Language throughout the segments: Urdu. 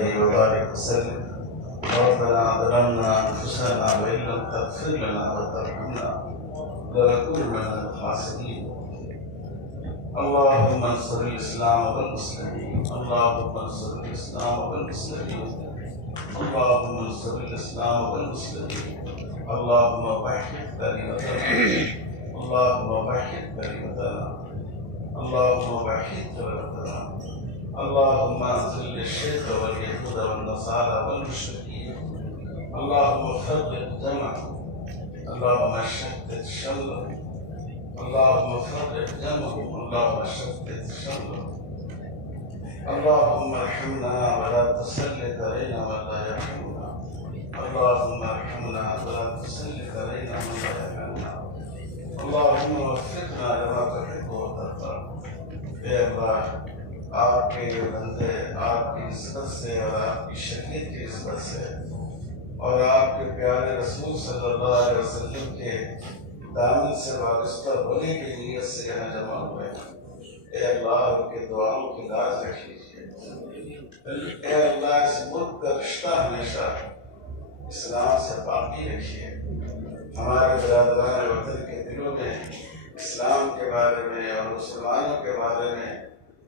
وبارك وسلم. ربنا ظلمنا انفسنا وان لم تغفر لنا وترحمنا لنكون من الخاسرين. اللهم انصر الاسلام والمسلمين، اللهم انصر الاسلام والمسلمين، اللهم انصر الاسلام والمسلمين. اللهم وحد كلمتنا، اللهم وحد كلمتنا، اللهم وحد كلمتنا. اللهم انزل الشرك واليهود والنصارى والمشركين. اللهم فرق جمعهم، اللهم شتت شملهم، اللهم فرق جمعهم، اللهم شتت شملهم. اللهم ارحمنا ولا تسلط علينا من لا يرحمنا، اللهم ارحمنا ولا تسلط علينا من لا يرحمنا. اللهم وفقنا لما تحب وترضى. اے اللہ، آپ کے بندے آپ کی نسبت سے اور آپ کی شریعت کی نسبت سے اور آپ کے پیارے رسول صلی اللہ علیہ وسلم کے دامن سے وابستہ ہونے کی نیت سے یہاں جمع ہوئے ہیں۔ اے اللہ، ان کے دعاؤں کی لاج رکھ لیجیے۔ اے اللہ، اس ملک کا رشتہ ہمیشہ اسلام سے باقی رکھیے۔ ہمارے برادران وطن کے دلوں میں اسلام کے بارے میں اور مسلمانوں کے بارے میں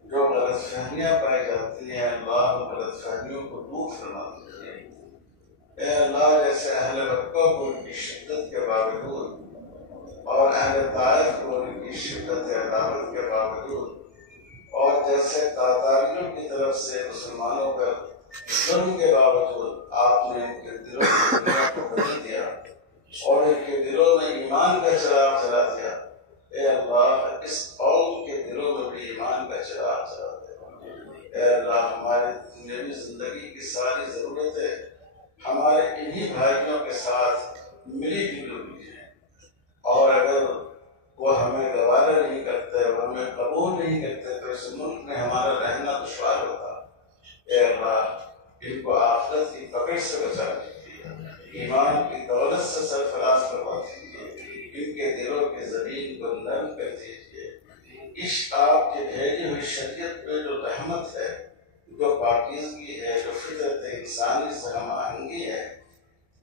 جو غلط فہمیاں پائی جاتی ہیں، اللہ ان غلط فہمیوں کو دور فرما دیجیے۔ اے اللہ، جیسے اہل مکہ کو ان کی شدت کے باوجود اور اہل طائف کو ان کی شدت عداوت کے باوجود اور جیسے تاتاریوں کی طرف سے مسلمانوں پر ظلم کے باوجود آپ نے ان کے دلوں کی دنیا کو بدل دیا اور ان کے دلوں میں ایمان کا چراغ جلا دیا۔ اے اللہ، اس قوم کے دلوں میں بھی ایمان کا چراغ جلا دے۔ اے اللہ، ہماری دنیاوی زندگی کی ساری ضرورتیں ہمارے انہی بھائیوں کے ساتھ ملی جلی ہوئی ہیں، اور اگر وہ ہمیں گوارا نہیں کرتے، وہ ہمیں قبول نہیں کرتے تو اس ملک میں ہمارا رہنا دشوار ہوتا۔ اے اللہ، ان کو آخرت کی پکڑ سے بچا دیجیے، ایمان کی دولت سے سرفراز کروا دیجیے، ان کے دلوں کی زمین کو نرم کر دیجیے۔ عشق آپ کی بھیجی ہوئی شریعت پہ جو رحمت ہے، جو پاکیزگی ہے، جو فطرت انسانی سے ہم آہنگی ہے،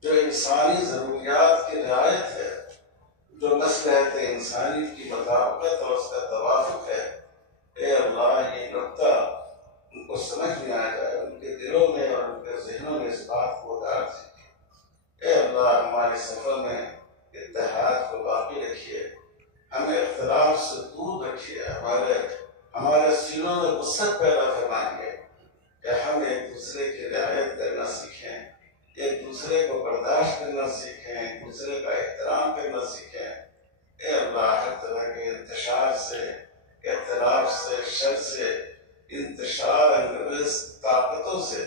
جو انسانی ضروریات کی رعایت ہے، جو مصلحت انسانی کی مطابقت اور اس کا توافق ہے، اے اللہ، یہ نقطہ ان کو سمجھ میں آ جائے، ان کے دلوں میں اور ان کے ذہنوں میں اس بات کو اتار دیجیے۔ اے اللہ، ہمارے سفر میں اتحاد کو باقی رکھیے، ہمیں اختلاف سے دور رکھیے، ہمارے سینوں میں وسعت پیدا فرمائیے کہ ہم ایک دوسرے کی رعایت کرنا سیکھیں، ایک دوسرے کو برداشت کرنا سیکھیں، ایک دوسرے کا احترام کرنا سیکھیں۔ اے اللہ، ہر طرح کے انتشار سے، اختلاف سے، شر سے، انتشار انگریز طاقتوں سے،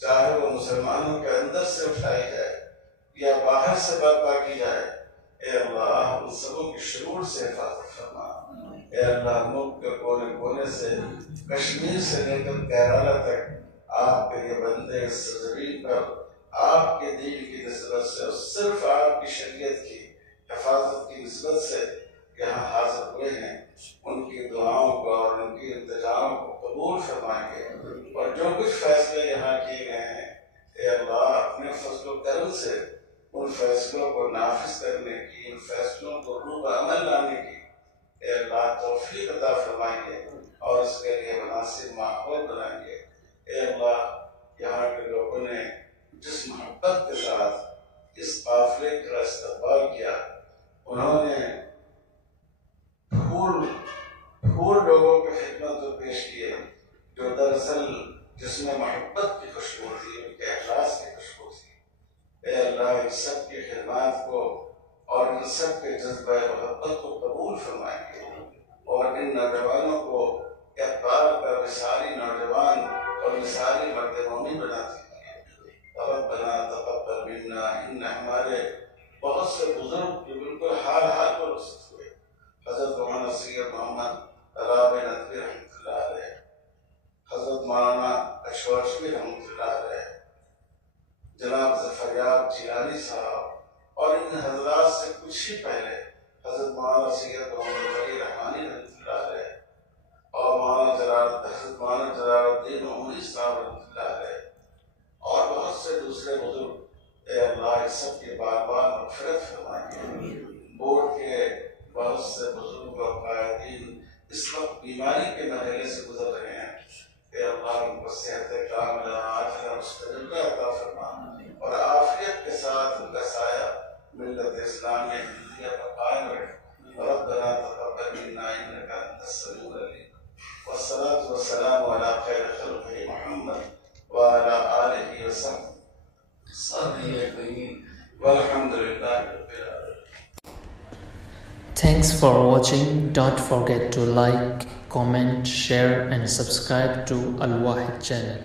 چاہے وہ مسلمانوں کے اندر سے اٹھائی جائے یا باہر سے برپا کی جائے، اے اللہ، ان سبوں کی شرور سے حفاظت فرما۔ اے اللہ، ملک کے کونے کونے سے، کشمیر سے لے کر کیرالہ تک آپ کے یہ بندے اس زمین پر آپ کے دین کی نسبت سے اور صرف آپ کی شریعت کی حفاظت کی نسبت سے یہاں حاضر ہوئے ہیں، ان کی دعاؤں کو اور ان کی التجاؤں کو قبول فرمائیے، اور جو کچھ فیصلے یہاں کیے گئے ہیں، اے اللہ، اپنے فضل و کرم سے ان فیصلوں کو نافذ کرنے کی، ان فیصلوں کو روح عمل لانے کی اے اللہ توفیق عطا فرمائیے، اور اس کے لیے مناسب ماحول بنائیے۔ اے اللہ، یہاں کے لوگوں نے جس محبت کے ساتھ اس قافلے کا استقبال کیا، انہوں نے پھول لوگوں کی خدمت میں پیش کیے، جو دراصل جس میں محبت کی خوشبو تھی، ان کے اخلاص کی خوشبو تھی۔ اے اللہ، ان سب کی خدمات کو اور ان سب کے جذبہ محبت کو قبول فرمائیے، اور ان نوجوانوں کو اقبال کا مثالی نوجوان اور مثالی مرد مومن بنا دیجیے۔ ربنا تقبل منا، ان ہمارے بہت سے بزرگ جو بالکل حال پر رخصت ہوئے، حضرت مولانا سید محمد رابع ندوی رحمۃ اللہ علیہ، حضرت مولانا اشواشوی رحمۃ اللہ علیہ، جناب ظفریاب جیلانی صاحب، اور ان حضرات سے کچھ ہی پہلے حضرت مولانا سید محمد ولی رحمانی رحمۃ اللہ علیہ، اور حضرت مولانا جلال الدین عمری صاحب رحمۃ اللہ علیہ، ہمارے سب کے بار بار مغفرت فرمائیے. بورڈ کے بہت سے بزرگ اور قائدین اس وقت بیماری کے مرحلے سے گزر رہے ہیں کہ اللہ ان کو صحت کاملہ عاجلہ مستقلہ عطا فرما اور عافیت کے ساتھ ان کا سایہ ملت اسلامیہ ہندیہ پر قائم رکھے. ربنا تقبل منا انك انت السميع العليم والصلاة والسلام على خير خلقه محمد وعلى آله وصحبه أجمعين والحمد لله رب العالمين. Thanks for watching. Don't forget to like, comment, share and subscribe to Al Wahid channel.